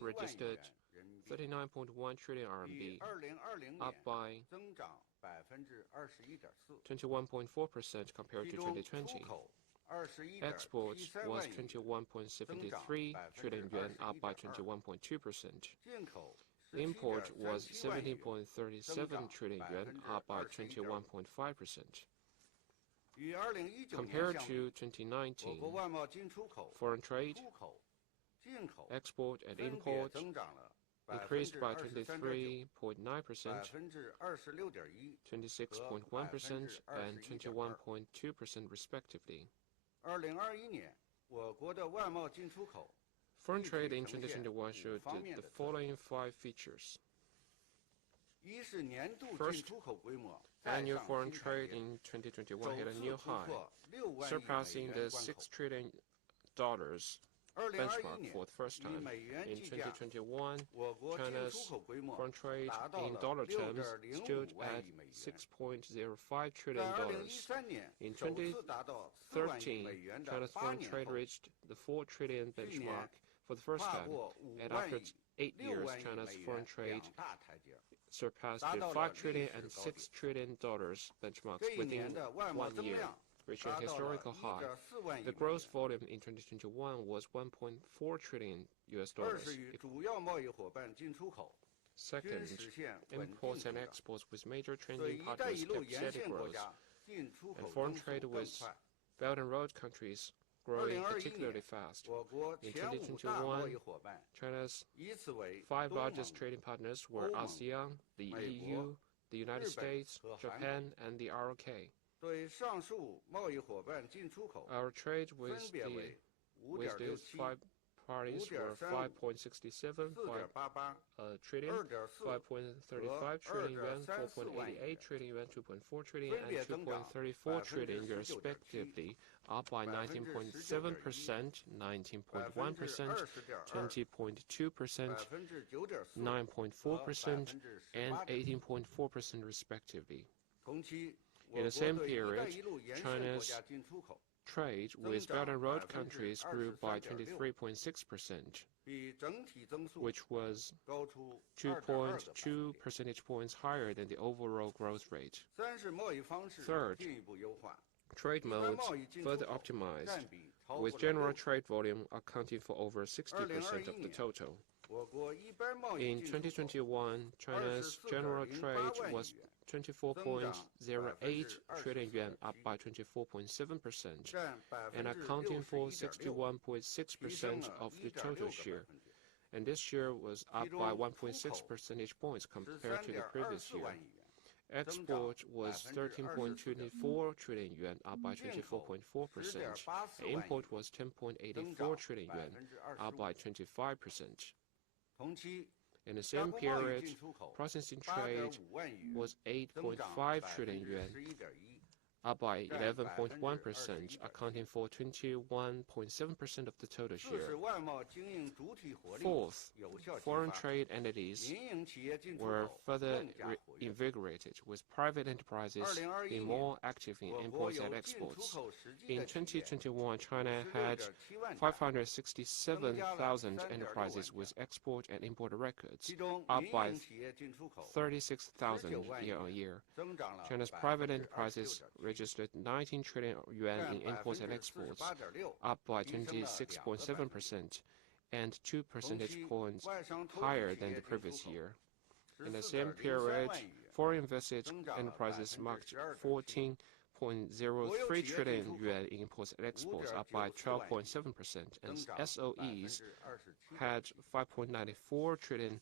registered 39.1 trillion RMB, up by 21.4% compared to 2020. Exports was 21.73 trillion yuan, up by 21.2%. Import was 17.37 trillion yuan, up by 21.5%. Compared to 2019, foreign trade, export and import increased by 23.9%, 26.1%, and 21.2% respectively. Foreign trade in 2021 showed the following 5 features. First, annual foreign trade in 2021 hit a new high, surpassing the $6 trillion benchmark for the first time. In 2021, China's foreign trade in dollar terms stood at $6.05 trillion. In 2013, China's foreign trade reached the $4 trillion benchmark for the first time, and after 8 years, China's foreign trade surpassed the $5 trillion and $6 trillion benchmarks within 1 year, reaching a historical high. The gross volume in 2021 was $1.4 trillion. Second, imports and exports with major trading partners kept steady growth, and foreign trade with Belt and Road countries growing particularly fast. In 2021, China's 5 largest trading partners were ASEAN, the EU, the United States, Japan, and the ROK. Our trade with these 5 parties were 5.67 trillion, 5.35 trillion yuan, 4.88 trillion yuan, 2.4 trillion, and 2.34 trillion respectively, up by 19.7%, 19.1%, 20.2%, 9.4%, and 18.4% respectively. In the same period, China's trade with Belt and Road countries grew by 23.6%, which was 2.2 percentage points higher than the overall growth rate. Third, trade modes further optimized, with general trade volume accounting for over 60% of the total. In 2021, China's general trade was 24.08 trillion yuan, up by 24.7%, and accounting for 61.6% of the total share. And this share was up by 1.6 percentage points compared to the previous year. Export was 13.24 trillion yuan, up by 24.4%. Import was 10.84 trillion yuan, up by 25%. In the same period, processing trade was 8.5 trillion yuan, up by 11.1%, accounting for 21.7% of the total share. Fourth, foreign trade entities were further invigorated, with private enterprises being more active in imports and exports. In 2021, China had 567,000 enterprises with export and import records, up by 36,000 year-on-year. China's private enterprises registered 19 trillion yuan in imports and exports, up by 26.7%, and 2 percentage points higher than the previous year. In the same period, foreign invested enterprises marked 14.03 trillion yuan in imports and exports, up by 12.7%, and SOEs had 5.94 trillion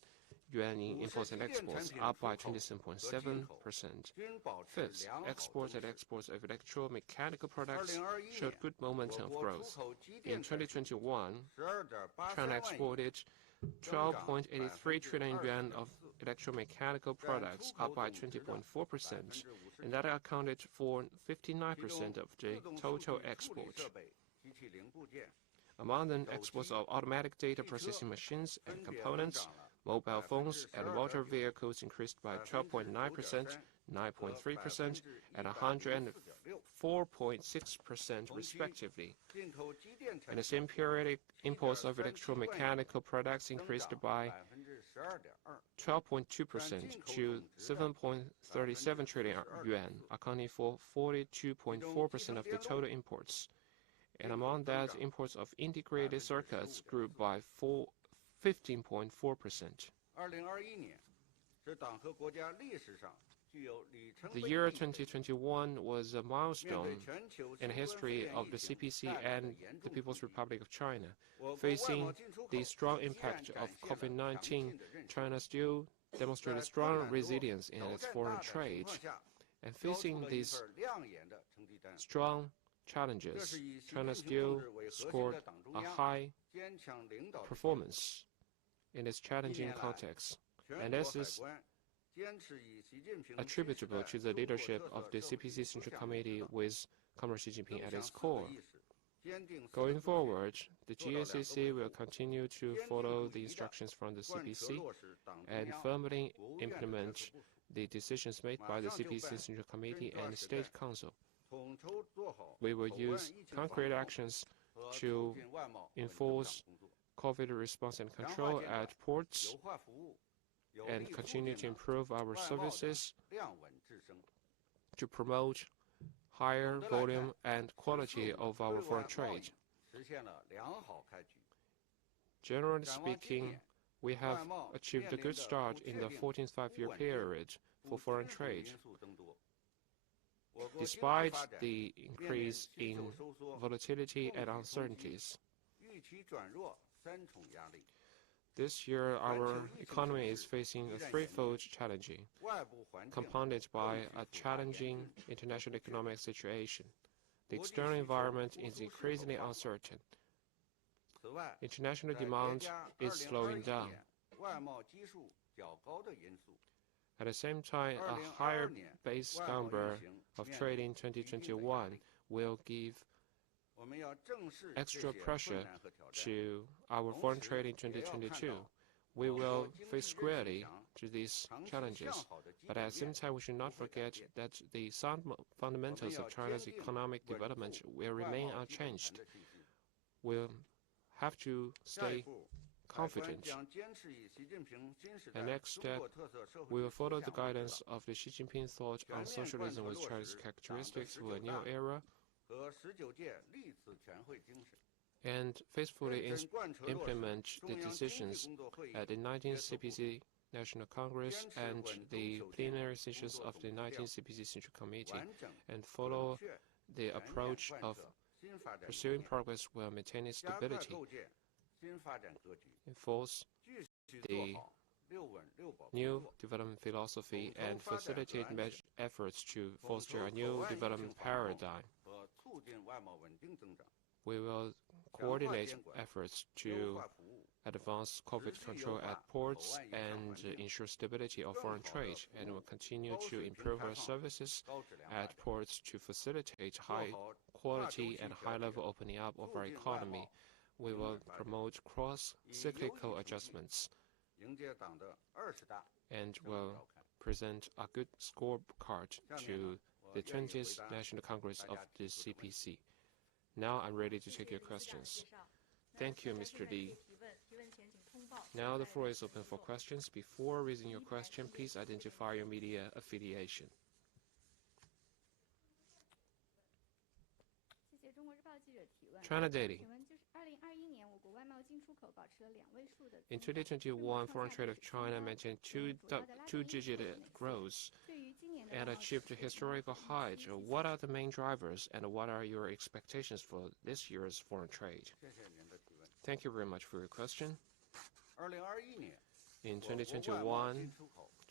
yuan in imports and exports, up by 27.7%. Fifth, exports and exports of electromechanical products showed good momentum of growth. In 2021, China exported 12.83 trillion yuan of electromechanical products, up by 20.4%, and that accounted for 59% of the total export. Among them, exports of automatic data processing machines and components, mobile phones, and motor vehicles increased by 12.9%, 9.3%, and 104% 4.6% respectively. In the same period, imports of electromechanical products increased by 12.2% to 7.37 trillion yuan, accounting for 42.4% of the total imports. And among that, imports of integrated circuits grew by 15.4%. The year 2021 was a milestone in the history of the CPC and the People's Republic of China. Facing the strong impact of COVID-19, China still demonstrated strong resilience in its foreign trade. And facing these strong challenges, China still scored a high performance in this challenging context. And this is attributable to the leadership of the CPC Central Committee with Comrade Xi Jinping at its core. Going forward, the GACC will continue to follow the instructions from the CPC and firmly implement the decisions made by the CPC Central Committee and the State Council. We will use concrete actions to enforce COVID response and control at ports and continue to improve our services to promote higher volume and quality of our foreign trade. Generally speaking, we have achieved a good start in the 14th five-year period for foreign trade. Despite the increase in volatility and uncertainties, this year our economy is facing a threefold challenge, compounded by a challenging international economic situation. The external environment is increasingly uncertain. International demand is slowing down. At the same time, a higher base number of trade in 2021 will give extra pressure to our foreign trade in 2022. We will face squarely to these challenges, but at the same time, we should not forget that the sound fundamentals of China's economic development will remain unchanged. We'll have to stay confident. The next step, we will follow the guidance of the Xi Jinping thought on socialism with Chinese characteristics for a new era, and faithfully implement the decisions at the 19th CPC National Congress and the plenary sessions of the 19th CPC Central Committee, and follow the approach of pursuing progress while maintaining stability, enforce the new development philosophy, and facilitate efforts to foster a new development paradigm. We will coordinate efforts to advance COVID control at ports and ensure stability of foreign trade, and will continue to improve our services at ports to facilitate high quality and high-level opening up of our economy. We will promote cross-cyclical adjustments and will present a good scorecard to the 20th National Congress of the CPC. Now I'm ready to take your questions. Thank you, Mr. Li. Now the floor is open for questions. Before raising your question, please identify your media affiliation. China Daily. In 2021, foreign trade of China maintained two-digit growth and achieved a historical height. What are the main drivers, and what are your expectations for this year's foreign trade? Thank you very much for your question. In 2021,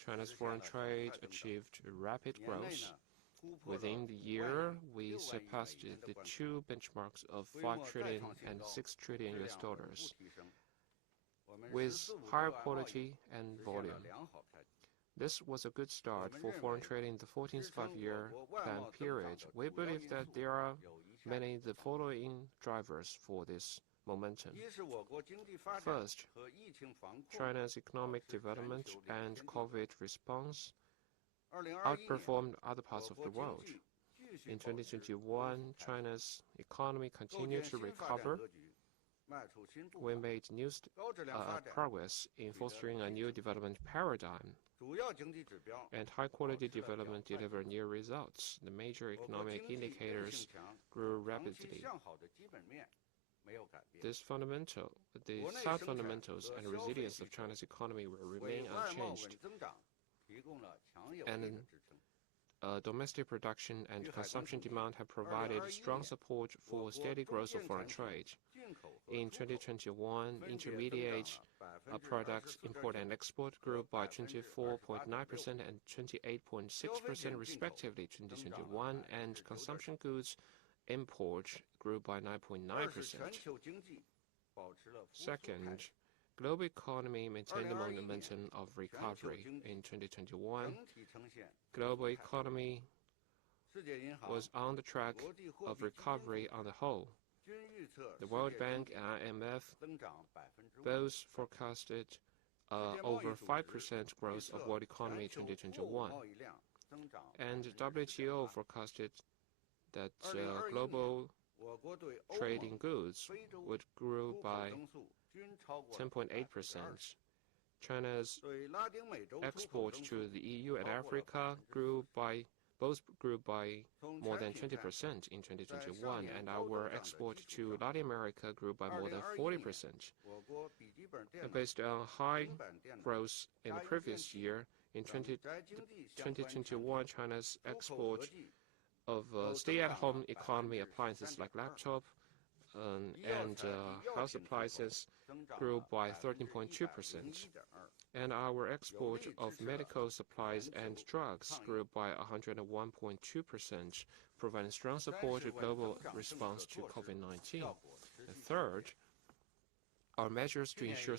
China's foreign trade achieved rapid growth. Within the year, we surpassed the two benchmarks of 5 trillion and 6 trillion US dollars with higher quality and volume. This was a good start for foreign trade in the 14th five-year plan period. We believe that there are many the following drivers for this momentum. First, China's economic development and COVID response outperformed other parts of the world. In 2021, China's economy continued to recover. We made new progress in fostering a new development paradigm, and high-quality development delivered new results. The major economic indicators grew rapidly. The sound fundamentals and resilience of China's economy will remain unchanged, and domestic production and consumption demand have provided strong support for steady growth of foreign trade. In 2021, intermediate products import and export grew by 24.9% and 28.6% respectively in 2021, and consumption goods import grew by 9.9%. Second, global economy maintained the momentum of recovery. In 2021, global economy was on the track of recovery on the whole. The World Bank and IMF both forecasted over 5% growth of world economy in 2021, and WTO forecasted that global trade in goods would grow by 10.8%. China's export to the EU and Africa both grew by more than 20% in 2021, and our export to Latin America grew by more than 40%. And based on high growth in the previous year, in 2021, China's export of stay-at-home economy appliances like laptop and house appliances grew by 13.2%. And our export of medical supplies and drugs grew by 101.2%, providing strong support to global response to COVID-19. And third, our measures to ensure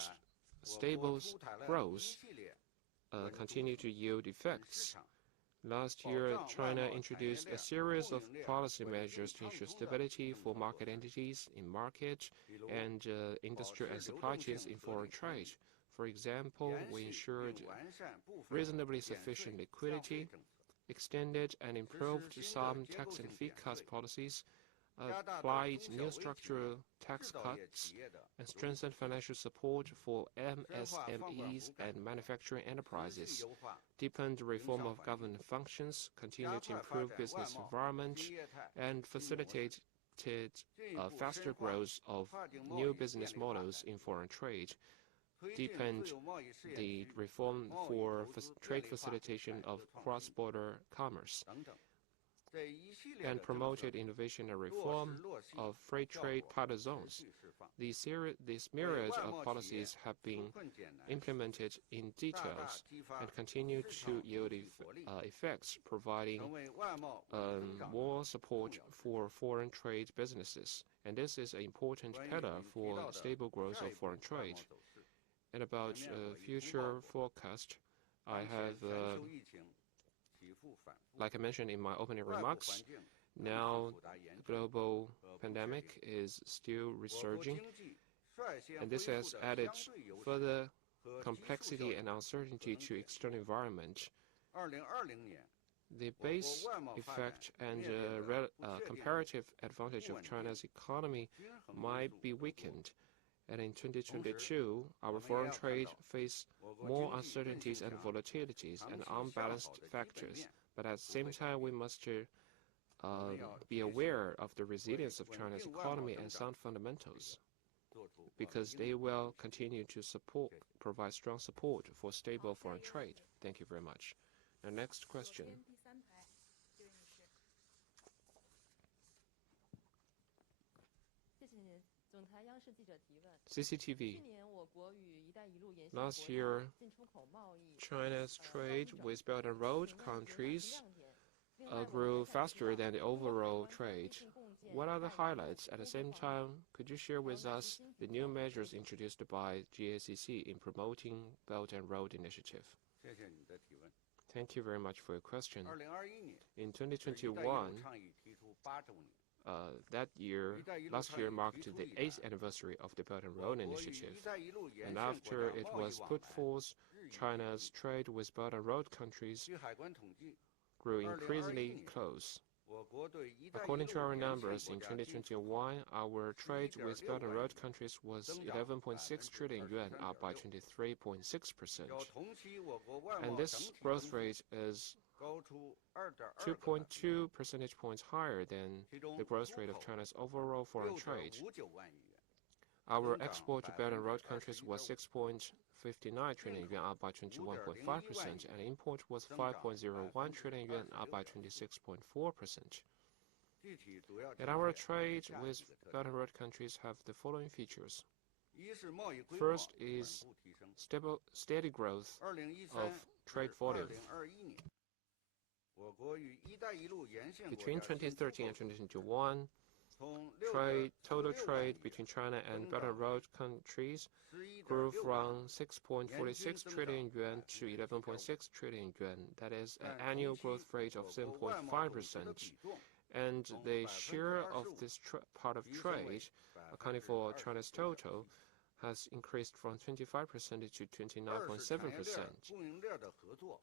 stable growth continue to yield effects. Last year, China introduced a series of policy measures to ensure stability for market entities in market and industry and supply chains in foreign trade. For example, we ensured reasonably sufficient liquidity, extended and improved some tax and fee cut policies, applied new structural tax cuts, and strengthened financial support for MSMEs and manufacturing enterprises, deepened reform of government functions, continued to improve business environment, and facilitated faster growth of new business models in foreign trade, deepened the reform for trade facilitation of cross-border commerce, and promoted innovation and reform of free trade pilot zones. This myriad of policies have been implemented in details and continue to yield effects, providing more support for foreign trade businesses. And this is an important pillar for stable growth of foreign trade. And about future forecast, I have like I mentioned in my opening remarks, now the global pandemic is still resurging, and this has added further complexity and uncertainty to external environment. The base effect and comparative advantage of China's economy might be weakened, and in 2022, our foreign trade faced more uncertainties and volatilities and unbalanced factors. But at the same time, we must be aware of the resilience of China's economy and sound fundamentals, because they will continue to provide strong support for stable foreign trade. Thank you very much. The next question. CCTV. Last year, China's trade with Belt and Road countries grew faster than the overall trade. What are the highlights? At the same time, could you share with us the new measures introduced by GACC in promoting Belt and Road Initiative? Thank you very much for your question. In 2021, last year marked the 8th anniversary of the Belt and Road Initiative, and after it was put forth, China's trade with Belt and Road countries grew increasingly close. According to our numbers, in 2021, our trade with Belt and Road countries was 11.6 trillion yuan, up by 23.6%. And this growth rate is 2.2 percentage points higher than the growth rate of China's overall foreign trade. Our export to Belt and Road countries was 6.59 trillion yuan, up by 21.5%, and import was 5.01 trillion yuan, up by 26.4%. And our trade with Belt and Road countries have the following features. First is steady growth of trade volume. Between 2013 and 2021, total trade between China and Belt and Road countries grew from 6.46 trillion yuan to 11.6 trillion yuan. That is an annual growth rate of 7.5%. And the share of this part of trade, accounting for China's total, has increased from 25% to 29.7%.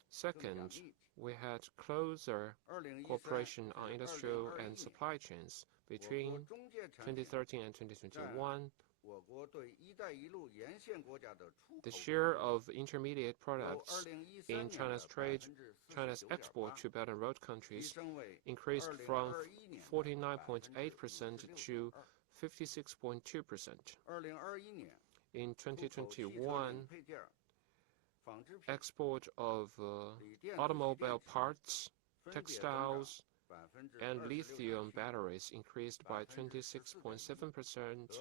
Second, we had closer cooperation on industrial and supply chains. Between 2013 and 2021, the share of intermediate products in China's export to Belt and Road countries increased from 49.8% to 56.2%. In 2021, export of automobile parts, textiles, and lithium batteries increased by 26.7%,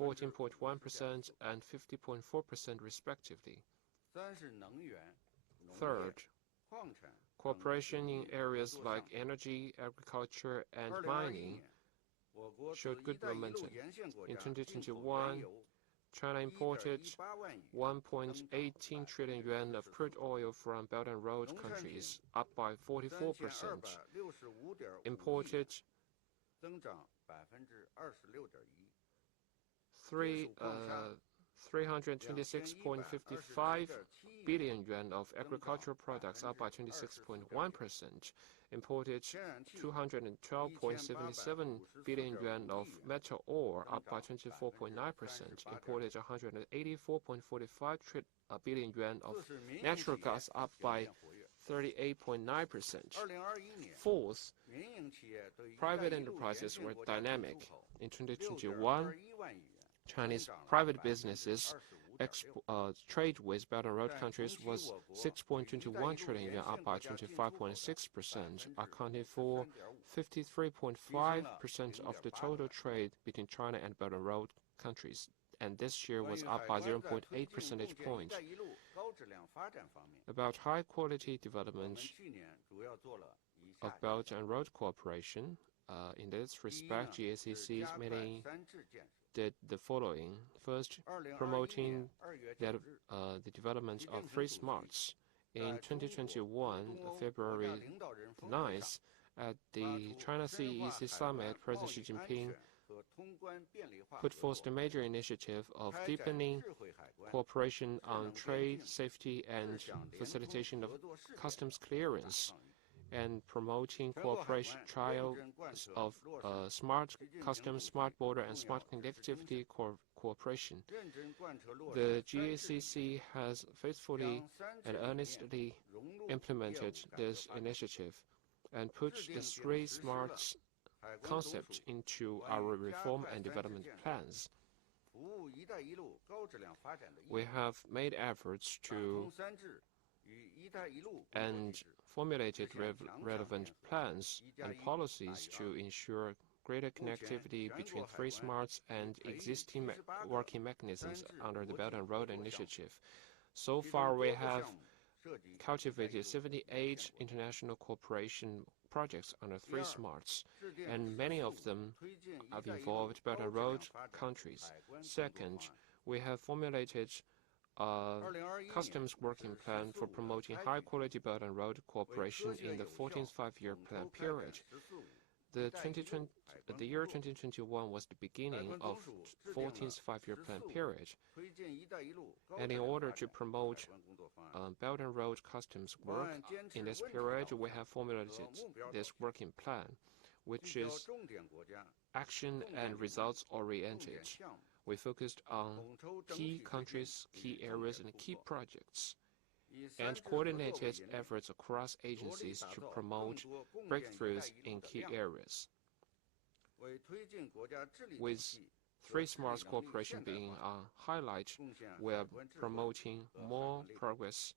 14.1%, and 50.4% respectively. Third, cooperation in areas like energy, agriculture, and mining showed good momentum. In 2021, China imported 1.18 trillion yuan of crude oil from Belt and Road countries, up by 44%. Imported 326.55 billion yuan of agricultural products, up by 26.1%. Imported 212.77 billion yuan of metal ore, up by 24.9%. Imported 184.45 billion yuan of natural gas, up by 38.9%. Fourth, private enterprises were dynamic. In 2021, Chinese private businesses trade with Belt and Road countries was 6.21 trillion yuan, up by 25.6%, accounting for 53.5% of the total trade between China and Belt and Road countries, and this year was up by 0.8 percentage points. About high-quality development of Belt and Road cooperation, in this respect, GACC mainly did the following. First, promoting the development of free smarts. In 2021, February 9th, at the China CEC Summit, President Xi Jinping put forth the major initiative of deepening cooperation on trade, safety, and facilitation of customs clearance, and promoting cooperation trials of smart customs, smart border, and smart connectivity cooperation. The GACC has faithfully and earnestly implemented this initiative and put the three smarts concept into our reform and development plans. We have made efforts to and formulated relevant plans and policies to ensure greater connectivity between three smarts and existing working mechanisms under the Belt and Road Initiative. So far, we have cultivated 78 international cooperation projects under three smarts, and many of them have involved Belt and Road countries. Second, we have formulated a customs working plan for promoting high-quality Belt and Road cooperation in the 14th five-year plan period. The year 2021 was the beginning of 14th five-year plan period, and in order to promote Belt and Road Customs work in this period, we have formulated this working plan, which is action and results oriented. We focused on key countries, key areas, and key projects, and coordinated efforts across agencies to promote breakthroughs in key areas. With Three Smarts cooperation being a highlight, we are promoting more progress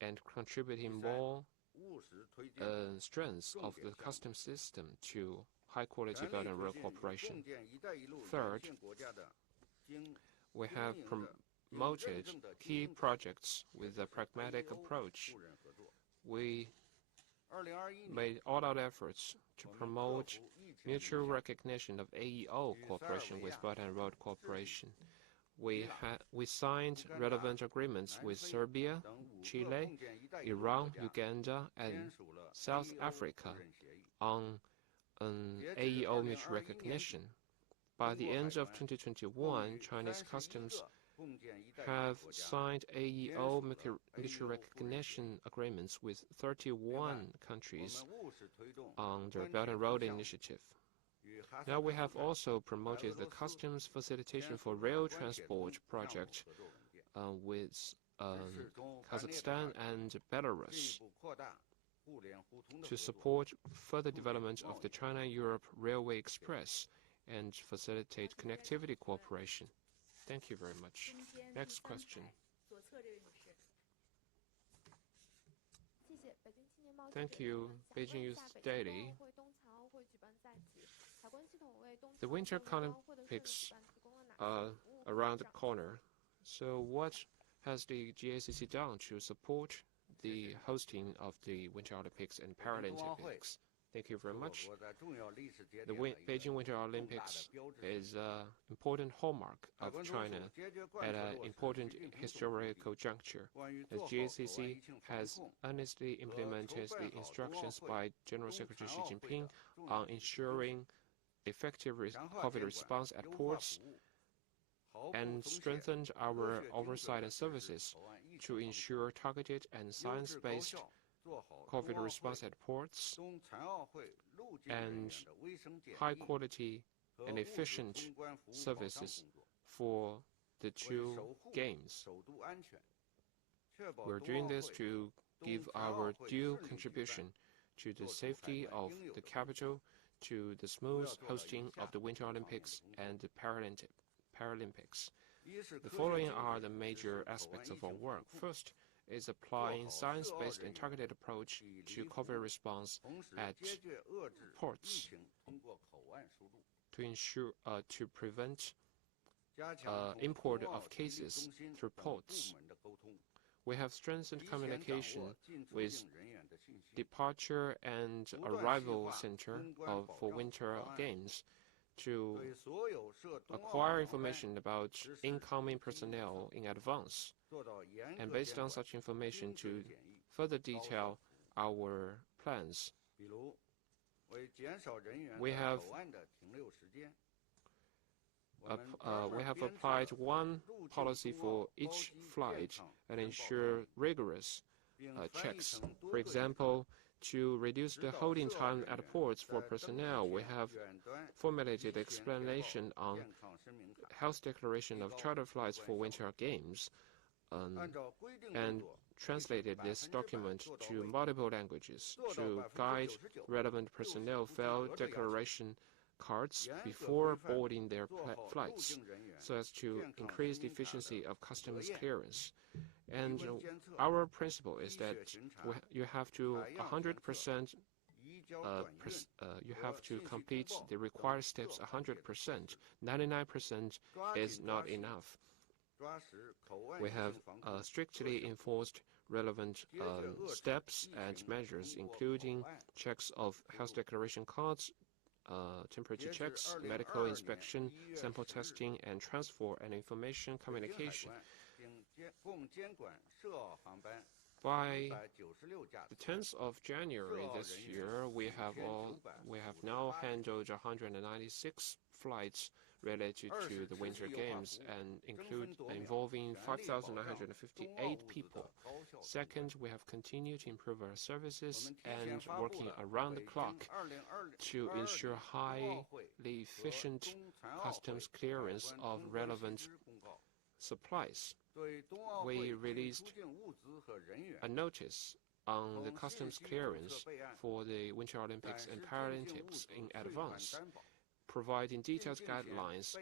and contributing more strengths of the customs system to high-quality Belt and Road cooperation. Third, we have promoted key projects with a pragmatic approach. We made all-out efforts to promote mutual recognition of AEO cooperation with Belt and Road cooperation. We signed relevant agreements with Serbia, Chile, Iran, Uganda, and South Africa on AEO mutual recognition. By the end of 2021, Chinese customs have signed AEO mutual recognition agreements with 31 countries on the Belt and Road Initiative. Now we have also promoted the customs facilitation for rail transport project with Kazakhstan and Belarus to support further development of the China-Europe Railway Express and facilitate connectivity cooperation. Thank you very much. Next question. Thank you, Beijing Youth Daily. The Winter Olympics are around the corner. So what has the GACC done to support the hosting of the Winter Olympics and Paralympics? Thank you very much. The Beijing Winter Olympics is an important hallmark of China at an important historical juncture. The GACC has earnestly implemented the instructions by General Secretary Xi Jinping on ensuring effective COVID response at ports and strengthened our oversight and services to ensure targeted and science-based COVID response at ports and high-quality and efficient services for the two games. We're doing this to give our due contribution to the safety of the capital, to the smooth hosting of the Winter Olympics and the Paralympics. The following are the major aspects of our work. First is applying science-based and targeted approach to COVID response at ports to ensure to prevent import of cases through ports. We have strengthened communication with departure and arrival center for Winter Games to acquire information about incoming personnel in advance, and based on such information to further detail our plans. We have applied one policy for each flight and ensure rigorous checks. For example, to reduce the holding time at ports for personnel, we have formulated explanation on health declaration of charter flights for Winter Games and translated this document to multiple languages to guide relevant personnel fill declaration cards before boarding their flights, so as to increase the efficiency of customs clearance. And our principle is that you have to 100%. You have to complete the required steps 100%. 99% is not enough. We have strictly enforced relevant steps and measures, including checks of health declaration cards, temperature checks, medical inspection, sample testing, and transfer and information communication. By the 10th of January this year, we have now handled 196 flights related to the Winter Games and involving 5,958 people. Second, we have continued to improve our services and working around the clock to ensure highly efficient customs clearance of relevant supplies. We released a notice on the customs clearance for the Winter Olympics and Paralympics in advance, providing detailed guidelines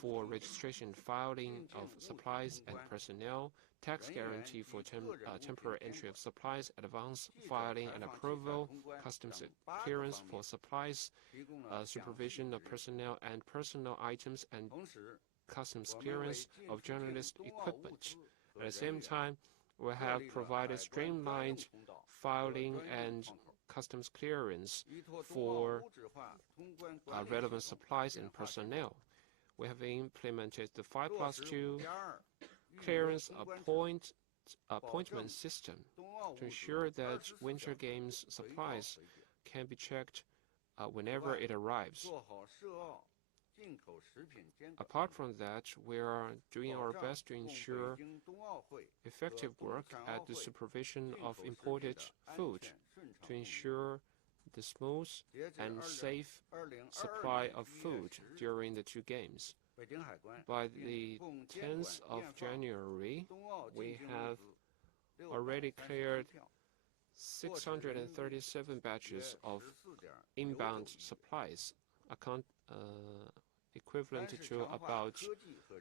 for registration and filing of supplies and personnel, tax guarantee for temporary entry of supplies, advance filing and approval, customs clearance for supplies, supervision of personnel and personal items, and customs clearance of journalist equipment. At the same time, we have provided streamlined filing and customs clearance for relevant supplies and personnel. We have implemented the 5+2 clearance appointment system to ensure that Winter Games supplies can be checked whenever it arrives. Apart from that, we are doing our best to ensure effective work at the supervision of imported food to ensure the smooth and safe supply of food during the two games. By the 10th of January, we have already cleared 637 batches of inbound supplies, equivalent to about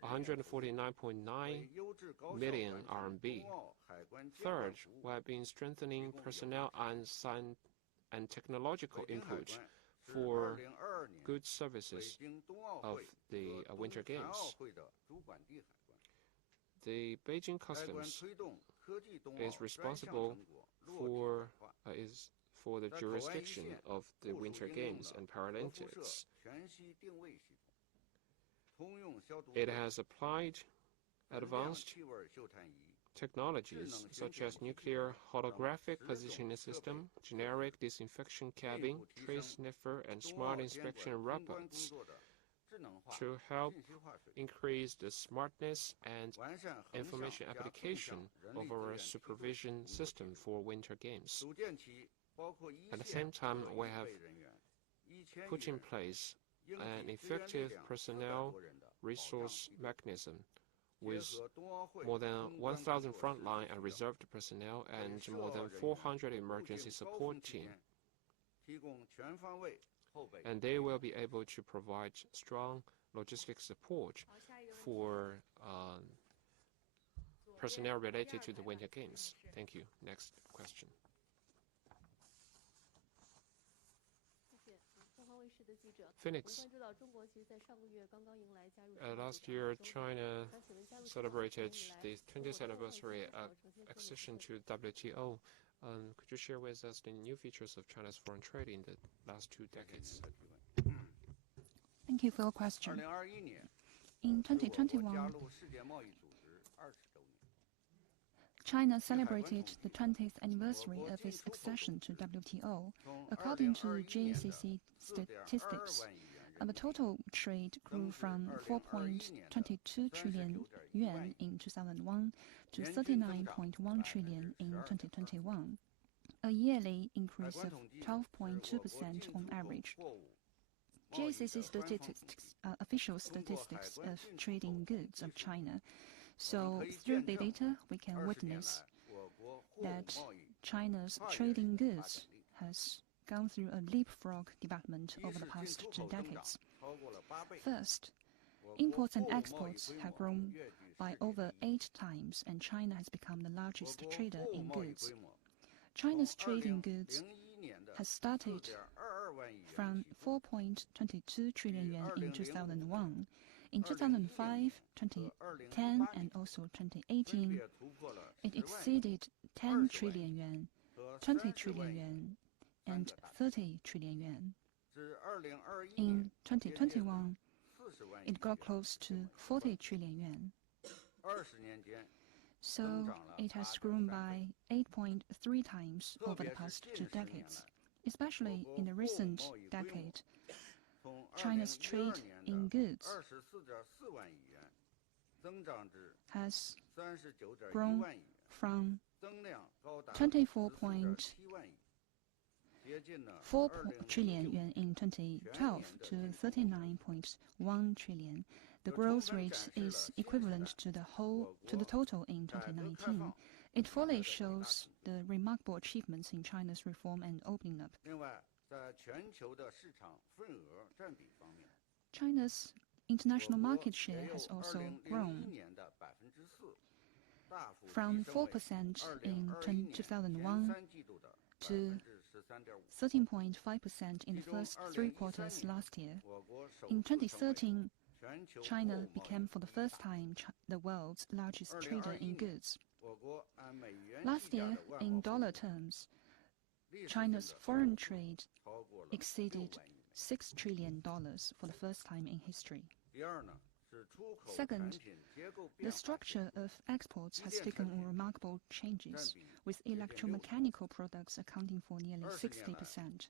149.9 million RMB. Third, we have been strengthening personnel and technological input for good services of the Winter Games. The Beijing Customs is responsible for the jurisdiction of the Winter Games and Paralympics. It has applied advanced technologies such as nuclear holographic positioning system, generic disinfection cabin, trace sniffer, and smart inspection robots to help increase the smartness and information application of our supervision system for Winter Games. At the same time, we have put in place an effective personnel resource mechanism with more than 1,000 frontline and reserved personnel and more than 400 emergency support team. And they will be able to provide strong logistic support for personnel related to the Winter Games. Thank you. Next question. Phoenix. Last year, China celebrated the 20th anniversary accession to WTO. Could you share with us the new features of China's foreign trade in the last 2 decades? Thank you for your question. In 2021, China celebrated the 20th anniversary of its accession to WTO. According to Gacc statistics, the total trade grew from 4.22 trillion yuan in 2001 to 39.1 trillion in 2021, a yearly increase of 12.2% on average. Gacc statistics are official statistics of trading goods of China. So through the data, we can witness that China's trading goods has gone through a leapfrog development over the past 2 decades. First, imports and exports have grown by over 8 times, and China has become the largest trader in goods. China's trading goods has started from 4.22 trillion yuan in 2001. In 2005, 2010, and also 2018, it exceeded 10 trillion yuan, 20 trillion yuan, and 30 trillion yuan. In 2021, it got close to 40 trillion yuan. So it has grown by 8.3 times over the past 2 decades. Especially in the recent decade, China's trade in goods has grown from 24.4 trillion yuan in 2012 to 39.1 trillion. The growth rate is equivalent to the total in 2019. It fully shows the remarkable achievements in China's reform and opening up. China's international market share has also grown from 4% in 2001 to 13.5% in the first 3 quarters last year. In 2013, China became for the first time the world's largest trader in goods. Last year, in dollar terms, China's foreign trade exceeded $6 trillion for the first time in history. Second, the structure of exports has taken remarkable changes, with electromechanical products accounting for nearly 60%.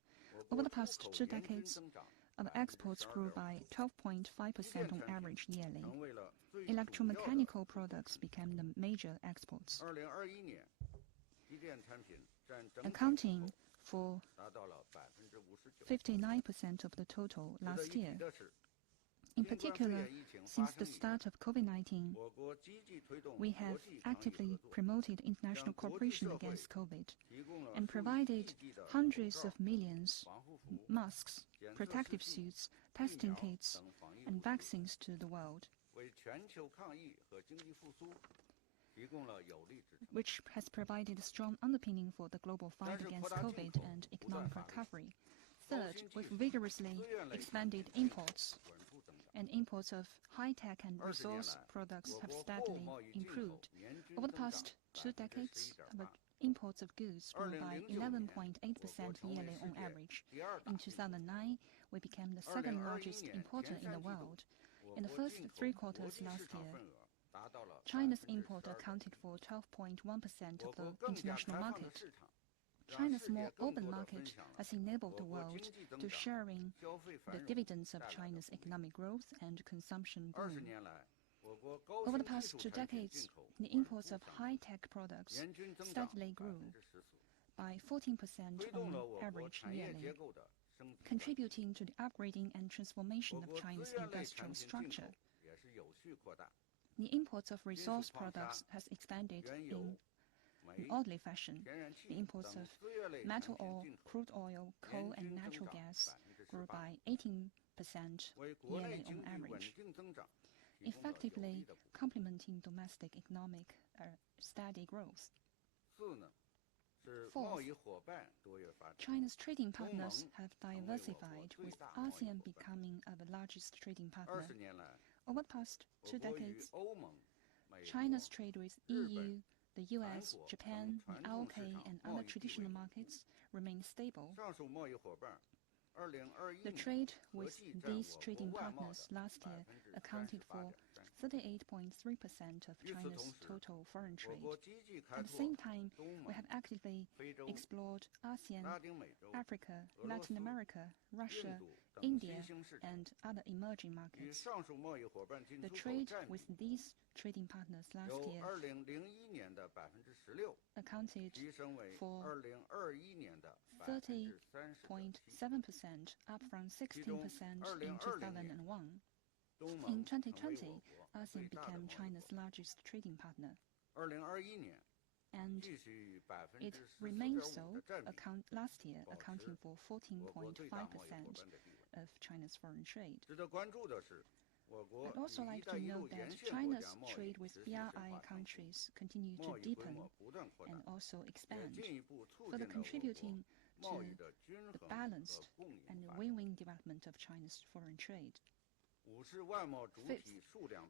Over the past 2 decades, our exports grew by 12.5% on average yearly. Electromechanical products became the major exports, accounting for 59% of the total last year. In particular, since the start of COVID-19, we have actively promoted international cooperation against COVID and provided hundreds of millions masks, protective suits, testing kits, and vaccines to the world, which has provided a strong underpinning for the global fight against COVID and economic recovery. Third, we've vigorously expanded imports, and imports of high-tech and resource products have steadily improved. Over the past 2 decades, our imports of goods grew by 11.8% yearly on average. In 2009, we became the second largest importer in the world. In the first 3 quarters last year, China's import accounted for 12.1% of the international market. China's more open market has enabled the world to share in the dividends of China's economic growth and consumption boom. Over the past 2 decades, the imports of high-tech products steadily grew by 14% on average yearly, contributing to the upgrading and transformation of China's industrial structure. The imports of resource products has expanded in an orderly fashion. The imports of metal ore, crude oil, coal, and natural gas grew by 18% yearly on average, effectively complementing domestic economic steady growth. Fourth, China's trading partners have diversified, with ASEAN becoming our largest trading partner. Over the past 2 decades, China's trade with EU, the US, Japan, the ROK, and other traditional markets remained stable. The trade with these trading partners last year accounted for 38.3% of China's total foreign trade. At the same time, we have actively explored ASEAN, Africa, Latin America, Russia, India, and other emerging markets. The trade with these trading partners last year accounted for 30.7%, up from 16% in 2001. In 2020, ASEAN became China's largest trading partner, and it remained so last year, accounting for 14.5% of China's foreign trade. I'd also like to note that China's trade with BRI countries continue to deepen and also expand, further contributing to the balanced and win-win development of China's foreign trade. Fifth,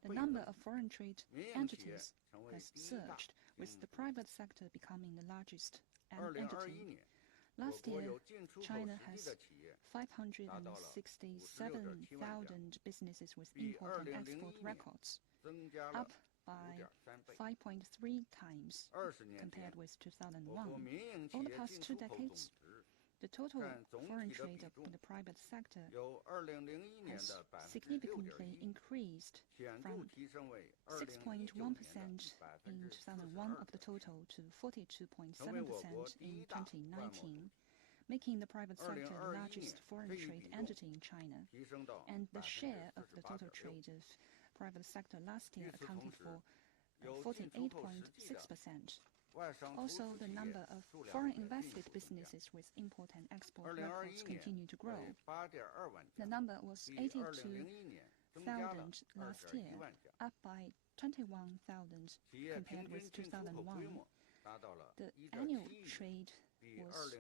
the number of foreign trade entities has surged, with the private sector becoming the largest entity. Last year, China has 567,000 businesses with import and export records, up by 5.3 times compared with 2001. Over the past 2 decades, the total foreign trade of the private sector has significantly increased from 6.1% in 2001 of the total to 42.7% in 2019, making the private sector the largest foreign trade entity in China, and the share of the total trade of private sector last year accounted for 48.6%. Also, the number of foreign invested businesses with import and export records continue to grow. The number was 82,000 last year, up by 21,000 compared with 2001. The annual trade was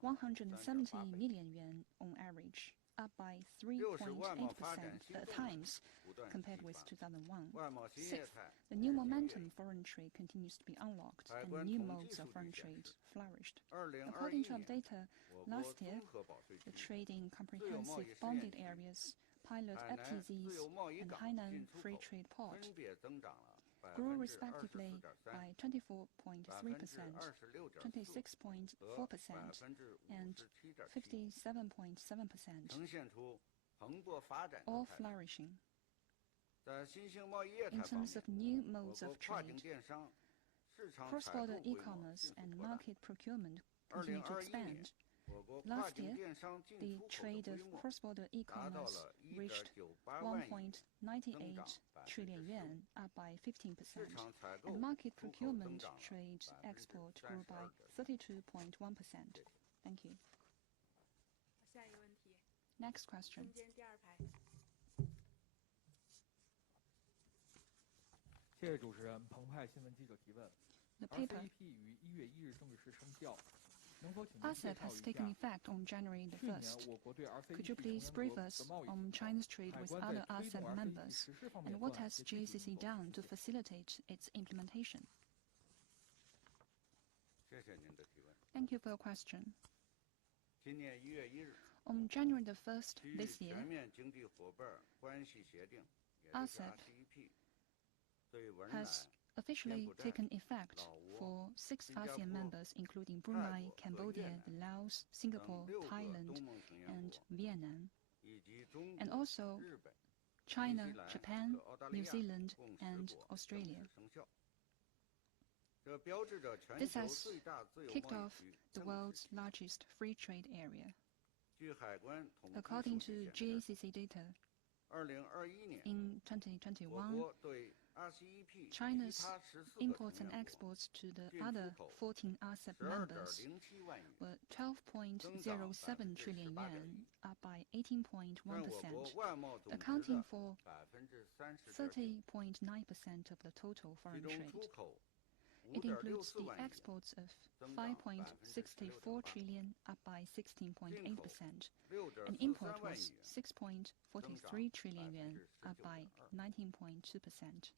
170 million yuan on average, up by 3.8% times compared with 2001. Sixth, the new momentum foreign trade continues to be unlocked, and new modes of foreign trade flourished. According to our data, last year, the trade in comprehensive bonded areas, pilot FTZs, and Hainan Free Trade Port grew respectively by 24.3%, 26.4%, and 57.7%, all flourishing. In terms of new modes of trade, cross-border e-commerce and market procurement continue to expand. Last year, the trade of cross-border e-commerce reached 1.98 trillion yuan, up by 15%, and market procurement trade export grew by 32.1%. Thank you. Next question. The paper. RCEP has taken effect on January the 1st. Could you please brief us on China's trade with other RCEP members, and what has GACC done to facilitate its implementation? Thank you for your question. On January the 1st this year, RCEP has officially taken effect for 6 ASEAN members, including Brunei, Cambodia, Laos, Singapore, Thailand, and Vietnam, and also China, Japan, New Zealand, and Australia. This has kicked off the world's largest free trade area. According to GACC data, in 2021, China's imports and exports to the other 14 RCEP members were 12.07 trillion yuan, up by 18.1%, accounting for 30.9% of the total foreign trade. It includes the exports of 5.64 trillion, up by 16.8%, and import was 6.43 trillion yuan, up by 19.2%.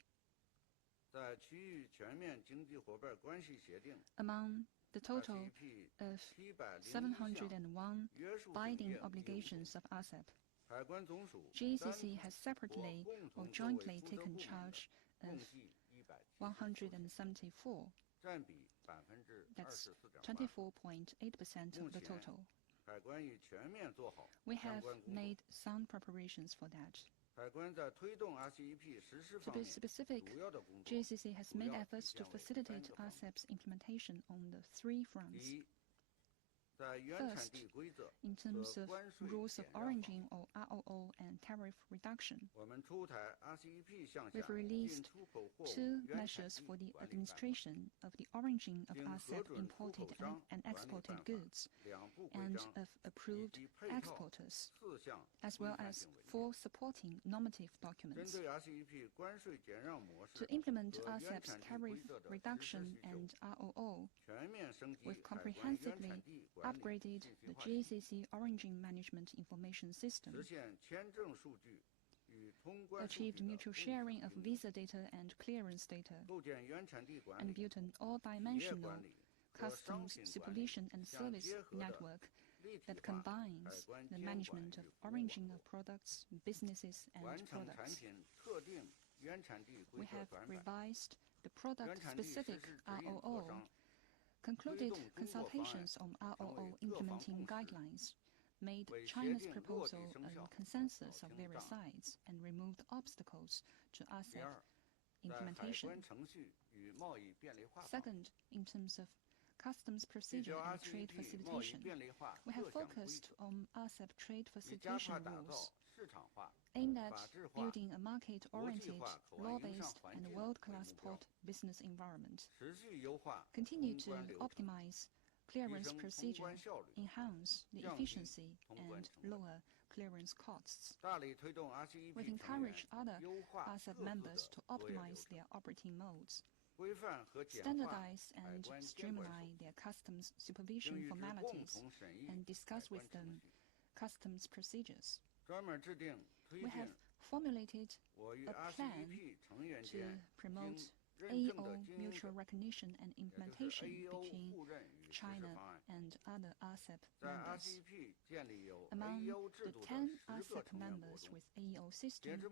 Among the total of 701 binding obligations of RCEP, GACC has separately or jointly taken charge of 174. That's 24.8% of the total. We have made sound preparations for that. To be specific, GACC has made efforts to facilitate RCEP's implementation on the 3 fronts. First, in terms of rules of origin or ROO and tariff reduction, we've released 2 measures for the administration of the origin of RCEP imported and exported goods and of approved exporters, as well as 4 supporting normative documents. To implement RCEP's tariff reduction and ROO, we've comprehensively upgraded the GACC Origin Management Information System, achieved mutual sharing of visa data and clearance data, and built an all-dimensional customs supervision and service network that combines the management of origin of products, businesses, and products. We have revised the product-specific ROO, concluded consultations on ROO implementing guidelines, made China's proposal a consensus of various sides, and removed obstacles to RCEP implementation. Second, in terms of customs procedure and trade facilitation, we have focused on RCEP trade facilitation rules aimed at building a market-oriented, law-based, and world-class port business environment. Continue to optimize clearance procedure, enhance the efficiency, and lower clearance costs. We've encouraged other RCEP members to optimize their operating modes, standardize and streamline their customs supervision formalities, and discuss with them customs procedures. We have formulated a plan to promote AO mutual recognition and implementation between China and other RCEP members. Among the 10 RCEP members with AO system,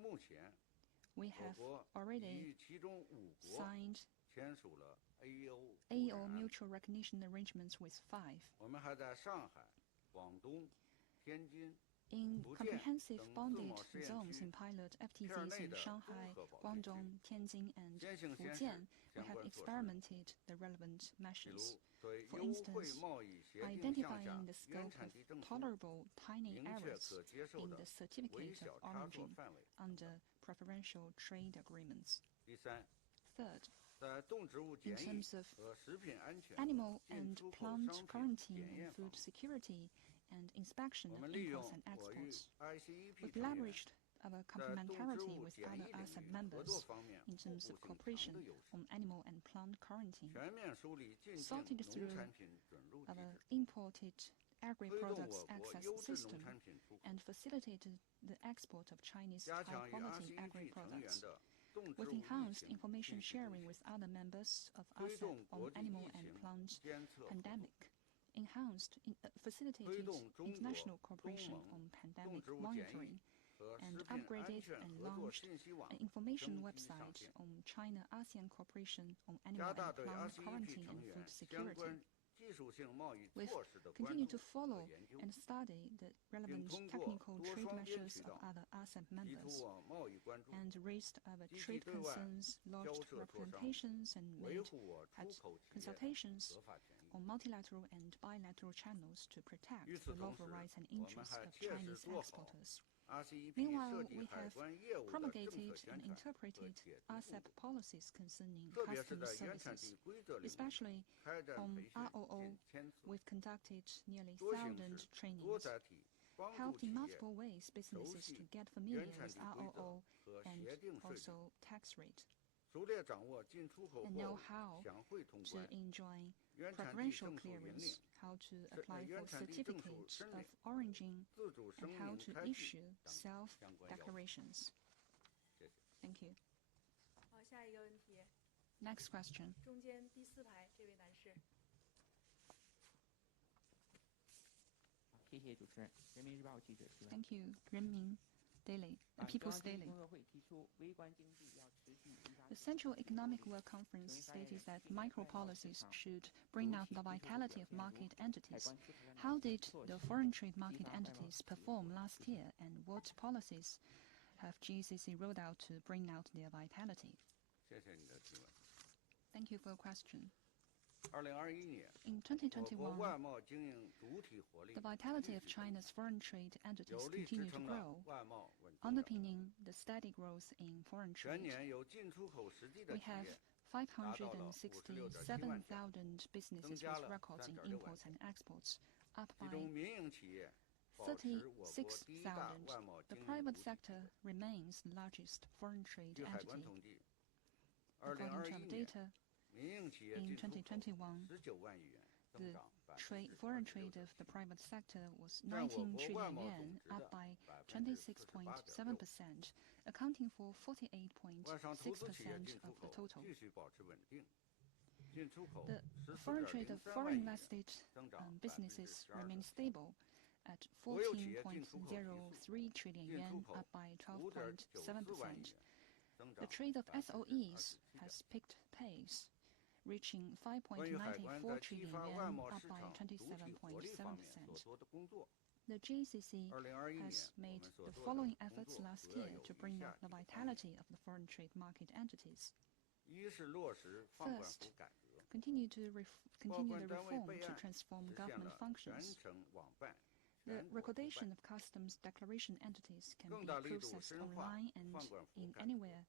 we have already signed AO mutual recognition arrangements with 5. In comprehensive bonded zones in pilot FTZs in Shanghai, Guangdong, Tianjin, and Fujian, we have experimented the relevant measures. For instance, identifying the scope of tolerable tiny errors in the certificate of origin under preferential trade agreements. Third, in terms of animal and plant quarantine and food security and inspection of imports and exports, we've leveraged our complementarity with other RCEP members in terms of cooperation on animal and plant quarantine, sorted through our imported agri-products access system, and facilitated the export of Chinese high-quality agri-products. We've enhanced information sharing with other members of RCEP on animal and plant pandemic, facilitated international cooperation on pandemic monitoring, and upgraded and launched an information website on China-ASEAN cooperation on animal and plant quarantine and food security. We've continued to follow and study the relevant technical trade measures of other RCEP members, and raised our trade concerns, lodged representations, and made consultations on multilateral and bilateral channels to protect the local rights and interests of Chinese exporters. Meanwhile, we have promulgated and interpreted RCEP policies concerning customs services, especially on ROO. We've conducted nearly 1,000 trainings, helped in multiple ways businesses to get familiar with ROO and also tax rate, and know how to enjoy preferential clearance, how to apply for certificate of origin, and how to issue self-declarations. Thank you. Next question. Thank you. Renmin Daily, People's Daily. The Central Economic Work Conference stated that micro-policies should bring out the vitality of market entities. How did the foreign trade market entities perform last year, and what policies have GCC rolled out to bring out their vitality? Thank you for your question. In 2021, the vitality of China's foreign trade entities continued to grow, underpinning the steady growth in foreign trade. We have 567,000 businesses with records in imports and exports, up by 36,000. The private sector remains the largest foreign trade entity. According to our data, in 2021, the foreign trade of the private sector was 19 trillion yuan, up by 26.7%, accounting for 48.6% of the total. The foreign trade of foreign invested businesses remained stable at 14.03 trillion yuan, up by 12.7%. The trade of SOEs has picked pace, reaching 5.94 trillion yuan, up by 27.7%. The GCC has made the following efforts last year to bring up the vitality of the foreign trade market entities. First, continue the reform to transform government functions. The recordation of customs declaration entities can be processed online and in anywhere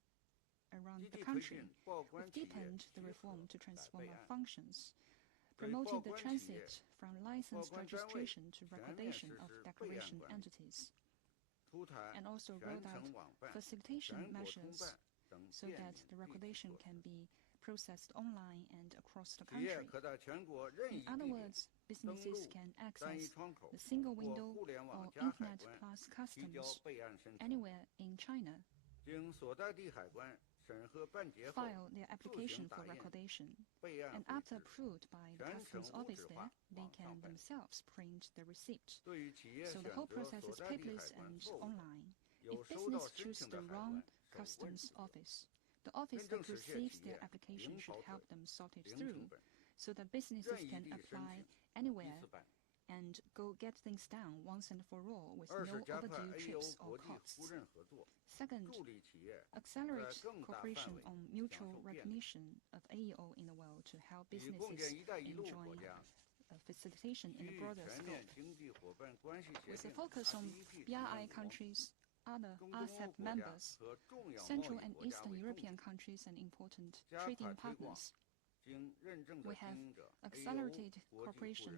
around the country. We've deepened the reform to transform our functions, promoted the transit from license registration to recordation of declaration entities, and also rolled out facilitation measures so that the recordation can be processed online and across the country. In other words, businesses can access the single window or Internet plus customs anywhere in China, file their application for recordation, and after approved by the customs office there, they can themselves print the receipt. So the whole process is paperless and online. If business chooses the wrong customs office, the office that receives their application should help them sort it through, so that businesses can apply anywhere and go get things done once and for all with no overdue trips or costs. Second, accelerate cooperation on mutual recognition of AEO in the world to help businesses enjoy facilitation in a broader scope. With a focus on BRI countries, other RCEP members, Central and Eastern European countries and important trading partners, we have accelerated cooperation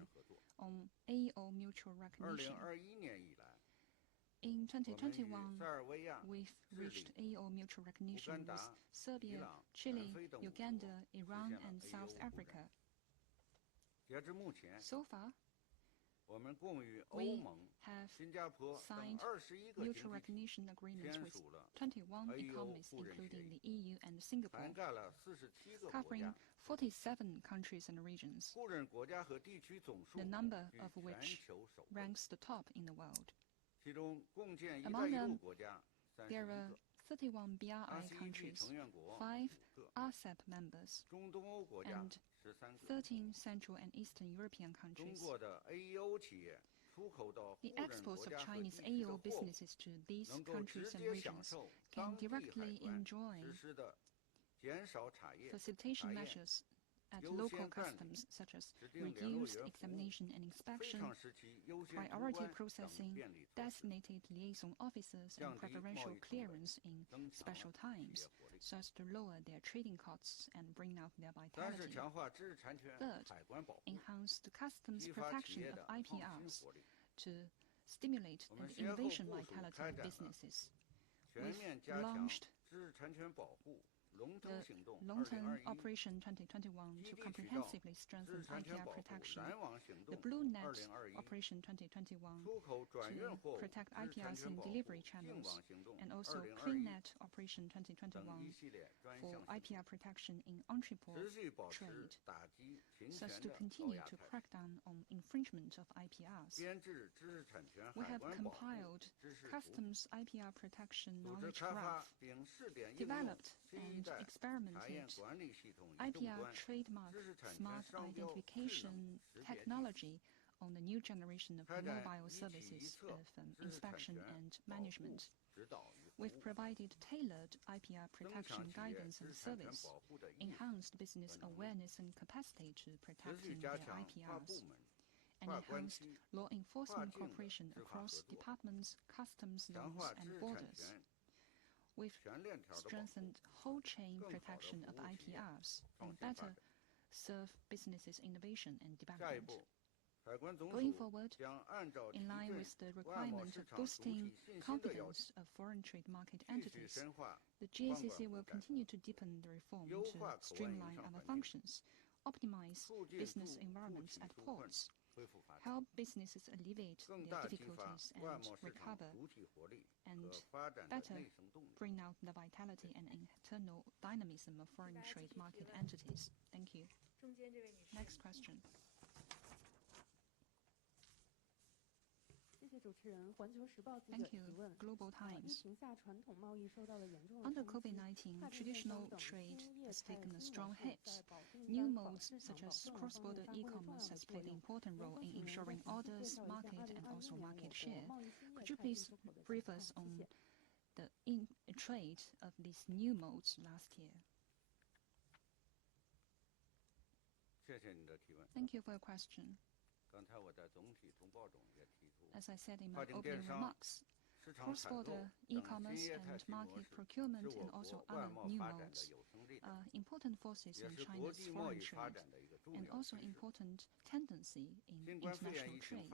on AEO mutual recognition. In 2021, we've reached AEO mutual recognition with Serbia, Chile, Uganda, Iran, and South Africa. So far, we have signed mutual recognition agreements with 21 economies, including the EU and Singapore, covering 47 countries and regions, the number of which ranks the top in the world. Among them, there are 31 BRI countries, 5 RCEP members, and 13 Central and Eastern European countries. The exports of Chinese AEO businesses to these countries and regions can directly enjoy facilitation measures at local customs, such as reduced examination and inspection, priority processing, designated liaison officers, and preferential clearance in special times, so as to lower their trading costs and bring out their vitality. Third, enhance the customs protection of IPRs to stimulate the innovation vitality of businesses. We've launched the long-term Operation 2021 to comprehensively strengthen IPR protection, the Blue Net Operation 2021 to protect IPRs in delivery channels, and also Clean Net Operation 2021 for IPR protection in entrepot trade, so as to continue to crack down on infringement of IPRs. We have compiled Customs IPR Protection Knowledge Graph, developed and experimented IPR trademark smart identification technology on the new generation of mobile services of inspection and management. We've provided tailored IPR protection guidance and service, enhanced business awareness and capacity to protecting their IPRs, and enhanced law enforcement cooperation across departments, customs laws, and borders. We've strengthened whole chain protection of IPRs and better serve businesses' innovation and development. Going forward, in line with the requirement of boosting confidence of foreign trade market entities, the GACC will continue to deepen the reform to streamline our functions, optimize business environments at ports, help businesses alleviate their difficulties and recover, and better bring out the vitality and internal dynamism of foreign trade market entities. Thank you. Next question. Thank you. Global Times. Under COVID-19, traditional trade has taken a strong hit. New modes such as cross-border e-commerce has played an important role in ensuring orders, market, and also market share. Could you please brief us on the trade of these new modes last year? Thank you for your question. As I said in my opening remarks, cross-border e-commerce and market procurement and also other new modes are important forces in China's foreign trade and also important tendency in international trade.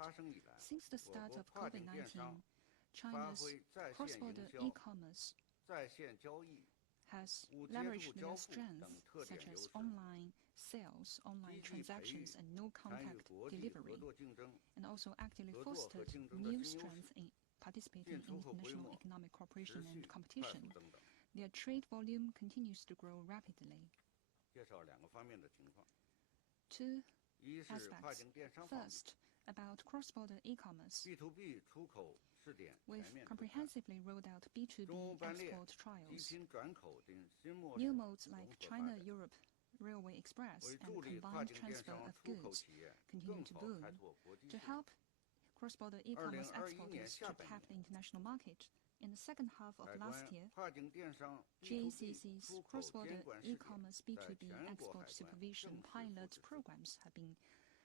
Since the start of COVID-19, China's cross-border e-commerce has leveraged their strengths such as online sales, online transactions, and no-contact delivery, and also actively fostered new strengths in participating in international economic cooperation and competition. Their trade volume continues to grow rapidly. Two aspects. First, about cross-border e-commerce. We've comprehensively rolled out B2B export trials. New modes like China-Europe Railway Express and combined transfer of goods continue to boom. To help cross-border e-commerce exporters to tap the international market, in the second half of last year, GACC's cross-border e-commerce B2B export supervision pilot programs have been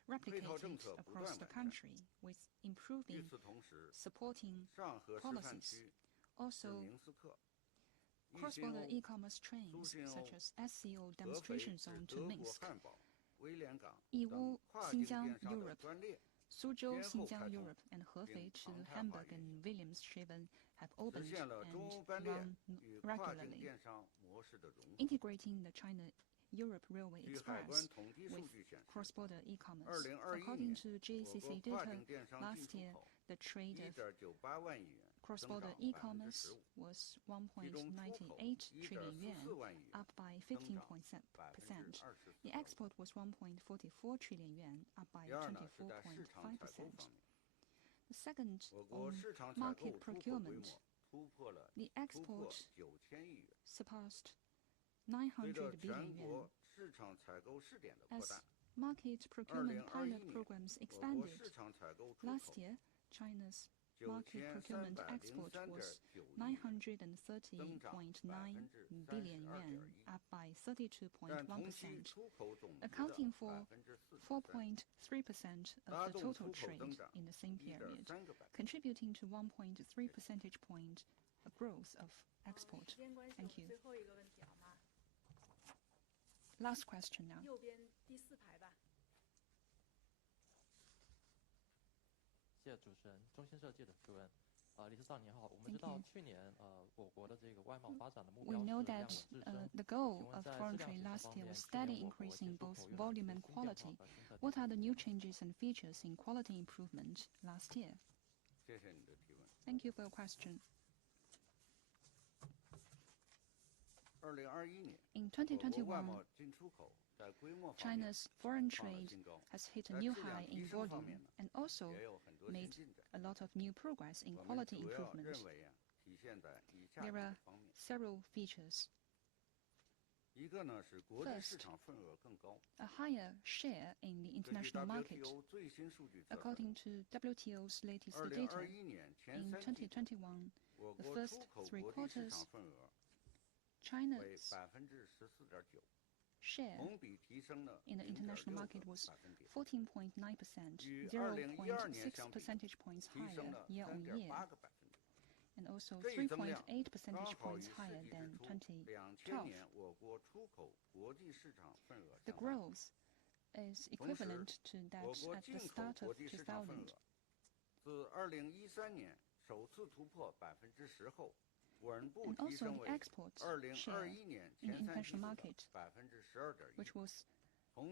replicated across the country with improving supporting policies. Also, cross-border e-commerce trains such as SCIO demonstration zone to Minsk, Yiwu, Xinjiang, Europe, Suzhou, Xinjiang, Europe, and Hefei to Hamburg and Wilhelmshaven have opened and run regularly, integrating the China-Europe Railway Express with cross-border e-commerce. According to GACC data, last year the trade of cross-border e-commerce was 1.98 trillion yuan, up by 15%. The export was 1.44 trillion yuan, up by 24.5%. The second, on market procurement, the export surpassed 900 billion yuan. As market procurement pilot programs expanded, last year China's market procurement export was 930.9 billion yuan, up by 32.1%, accounting for 4.3% of the total trade in the same period, contributing to 1.3 percentage point of growth of export. Thank you. Last question now. 谢谢主持人，中新社记者提问。李司长您好，我们知道去年我国的这个外贸发展的目标 We 是 know 量 that 稳至增。 the goal of foreign trade last year was steady increase in both volume and quality. What are the new changes and features in quality improvement last year? Thank you for your question. In 2021, China's foreign trade has hit a new high in volume and also made a lot of new progress in quality improvement. There are several features. First, a higher share in the international market. According to WTO's latest data, in 2021, the first 3 quarters, China's share in the international market was 14.9%, 0.6 percentage points higher year-on-year, and also 3.8 percentage points higher than 2012. The growth is equivalent to that at the start of 2000. And also the export share in the international market, which was 10%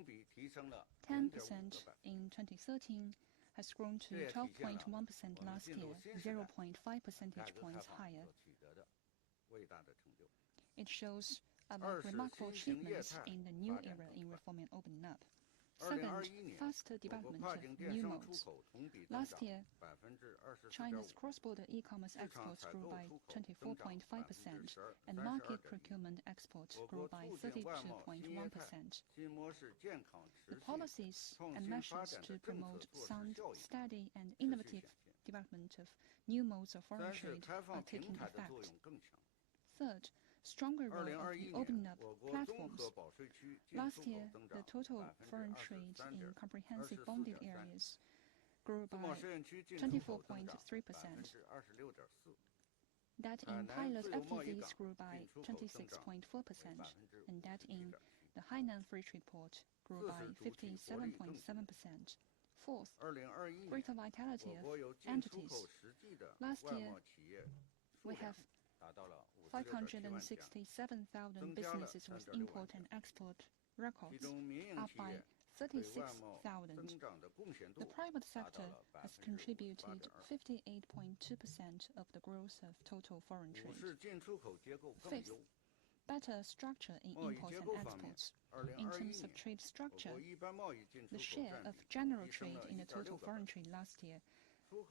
in 2013, has grown to 12.1% last year, 0.5 percentage points higher. It shows about remarkable achievements in the new era in reform and opening up. Second, faster development of new modes. Last year, China's cross-border e-commerce exports grew by 24.5%, and market procurement exports grew by 32.1%. The policies and measures to promote sound, steady, and innovative development of new modes of foreign trade are taking effect. Third, stronger role of the opening up platforms. Last year, the total foreign trade in comprehensive bonded areas grew by 24.3%. That in pilot FTZs grew by 26.4%, and that in the Hainan Free Trade Port grew by 57.7%. Fourth, greater vitality of entities. Last year, we have 567,000 businesses with import and export records, up by 36,000. The private sector has contributed 58.2% of the growth of total foreign trade. Fifth, better structure in imports and exports. In terms of trade structure, the share of general trade in the total foreign trade last year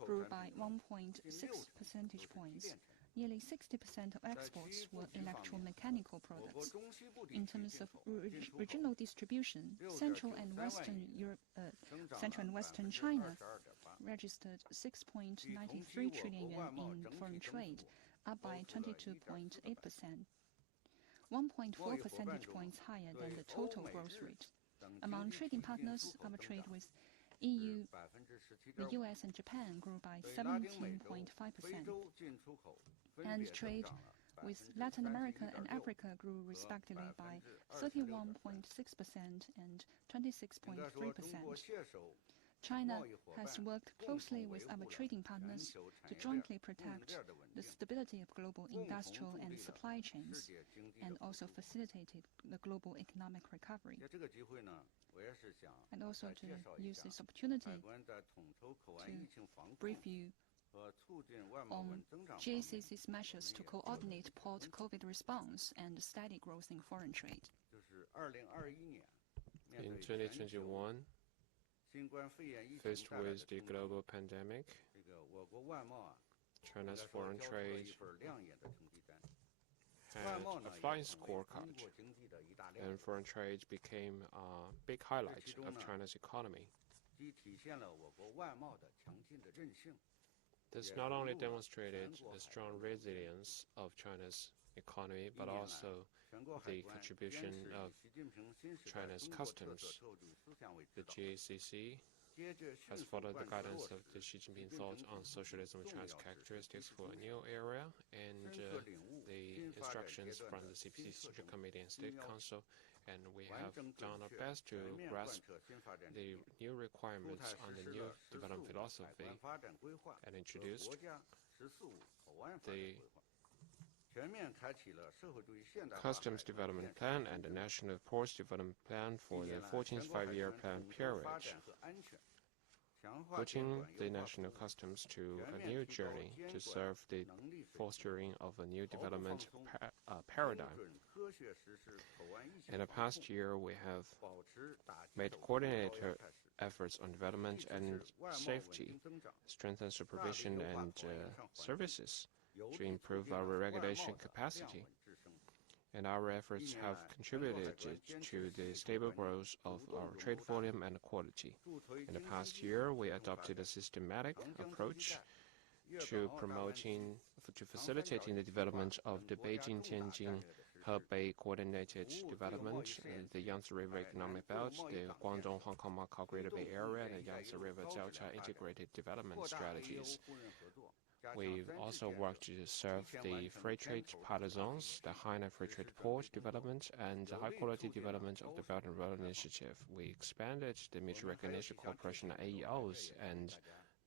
grew by 1.6 percentage points. Nearly 60% of exports were electromechanical products. In terms of regional distribution, Central and Western China registered 6.93 trillion yuan in foreign trade, up by 22.8%, 1.4 percentage points higher than the total growth rate. Among trading partners, our trade with EU, the US, and Japan grew by 17.5%. And trade with Latin America and Africa grew respectively by 31.6% and 26.3%. China has worked closely with our trading partners to jointly protect the stability of global industrial and supply chains, and also facilitated the global economic recovery. And also to use this opportunity to brief you on GACC's measures to coordinate post-COVID response and steady growth in foreign trade. In 2021, faced with the global pandemic, China's foreign trade had a flying scorecard, and foreign trade became a big highlight of China's economy. This not only demonstrated the strong resilience of China's economy, but also the contribution of China's customs. The GACC has followed the guidance of the Xi Jinping thought on socialism with China's characteristics for a new era, and the instructions from the CPC Central Committee and State Council, and we have done our best to grasp the new requirements on the new development philosophy and introduced the Customs Development Plan and the National Ports Development Plan for the 14th five-year plan period, putting the national customs to a new journey to serve the fostering of a new development paradigm. In the past year, we have made coordinated efforts on development and safety, strengthen supervision and services to improve our regulation capacity. And our efforts have contributed to the stable growth of our trade volume and quality. In the past year, we adopted a systematic approach to facilitating the development of the Beijing-Tianjin-Hebei coordinated development, the Yangtze River Economic Belt, the Guangdong-Hong Kong-Macau Greater Bay Area, and the Yangtze River Delta integrated development strategies. We've also worked to serve the free trade pilot zones, the Hainan Free Trade Port development, and the high-quality development of the Belt and Road Initiative. We expanded the mutual recognition cooperation AEOs and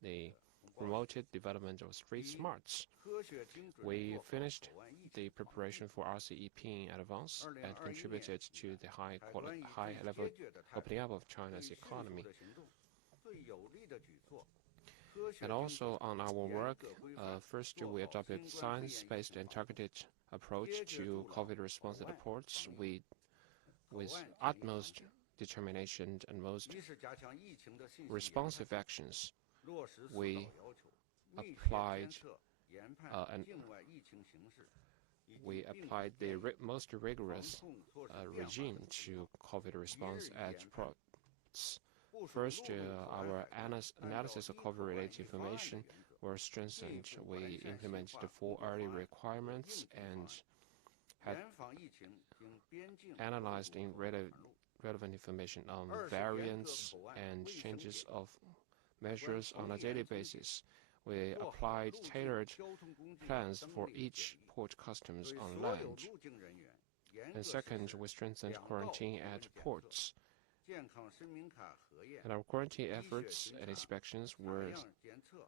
the promoted development of street smarts. We finished the preparation for RCEP in advance and contributed to the high-level opening up of China's economy. And also on our work, first we adopted science-based and targeted approach to COVID response at the ports. With utmost determination and most responsive actions. We applied the most rigorous regime to COVID response at ports. First, our analysis of COVID-related information was strengthened. We implemented the 4 early requirements and had analyzed in relevant information on variants and changes of measures on a daily basis. We applied tailored plans for each port customs on land. And second, we strengthened quarantine at ports. And our quarantine efforts and inspections were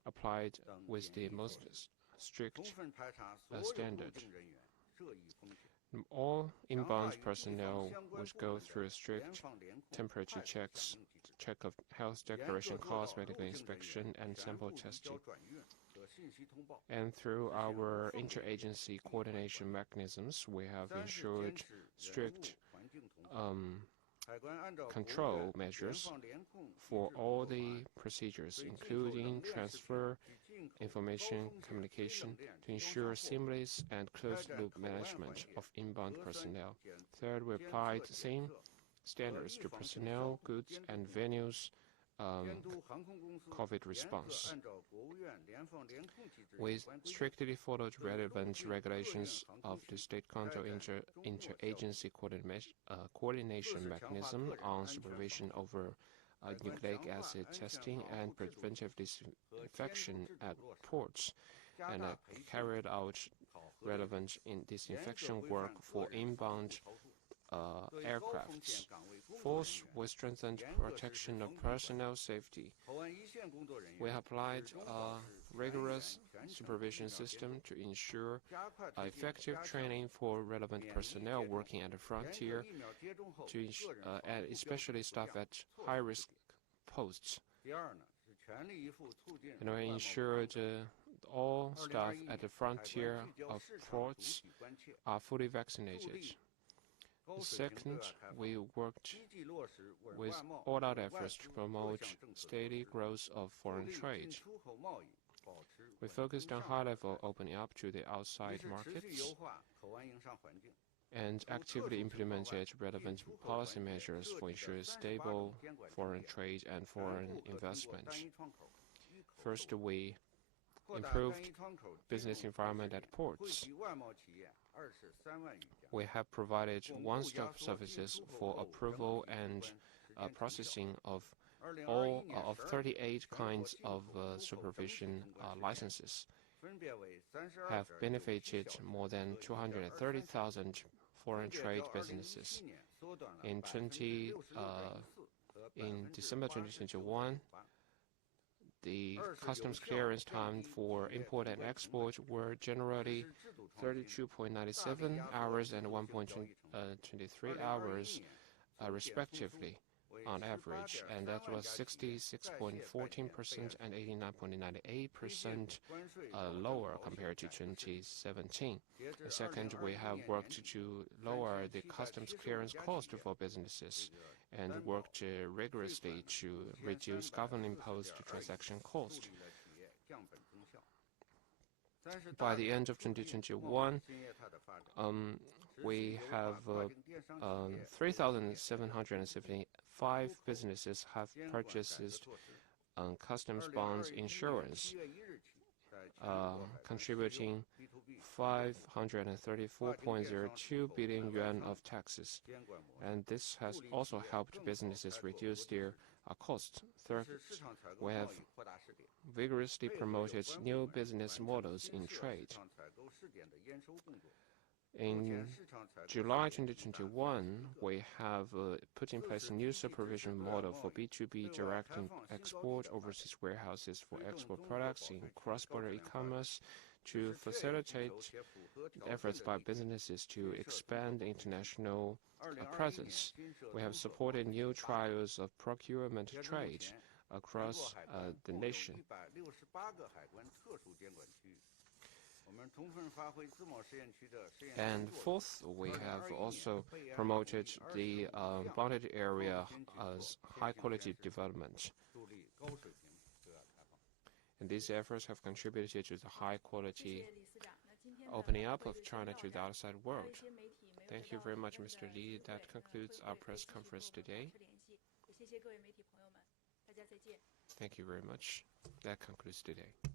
applied with the most strict standard. All inbound personnel would go through strict temperature checks, check of health declaration cards, medical inspection, and sample testing. And through our interagency coordination mechanisms, we have ensured strict control measures for all the procedures, including transfer, information communication, to ensure seamless and closed-loop management of inbound personnel. Third, we applied the same standards to personnel, goods, and venues COVID response. We strictly followed relevant regulations of the state control interagency coordination mechanism on supervision over nucleic acid testing and preventive disinfection at ports, and carried out relevant disinfection work for inbound aircrafts. Fourth, we strengthened protection of personnel safety. We applied a rigorous supervision system to ensure effective training for relevant personnel working at the frontier, and especially staff at high-risk posts. And we ensured all staff at the frontier of ports are fully vaccinated. Second, we worked with all-out efforts to promote steady growth of foreign trade. We focused on high-level opening up to the outside markets and actively implemented relevant policy measures for ensuring stable foreign trade and foreign investment. First, we improved business environment at ports. We have provided one-stop services for approval and processing of all of 38 kinds of supervision licenses, have benefited more than 230,000 foreign trade businesses. In December 2021, the customs clearance time for import and export were generally 32.97 hours and 1.23 hours, respectively, on average, and that was 66.14% and 89.98% lower compared to 2017. Second, we have worked to lower the customs clearance cost for businesses and worked rigorously to reduce government-imposed transaction cost. By the end of 2021, we have 3,775 businesses have purchased customs bonds insurance, contributing 534.02 billion yuan of taxes, and this has also helped businesses reduce their costs. Third, we have vigorously promoted new business models in trade. In July 2021, we have put in place a new supervision model for B2B direct export overseas warehouses for export products in cross-border e-commerce to facilitate efforts by businesses to expand international presence. We have supported new trials of procurement trade across the nation. And fourth, we have also promoted the bonded area as high-quality development. And these efforts have contributed to the high-quality opening up of China to the outside world. Thank you very much, Mr. Li. That concludes our press conference today. Thank you very much. That concludes today.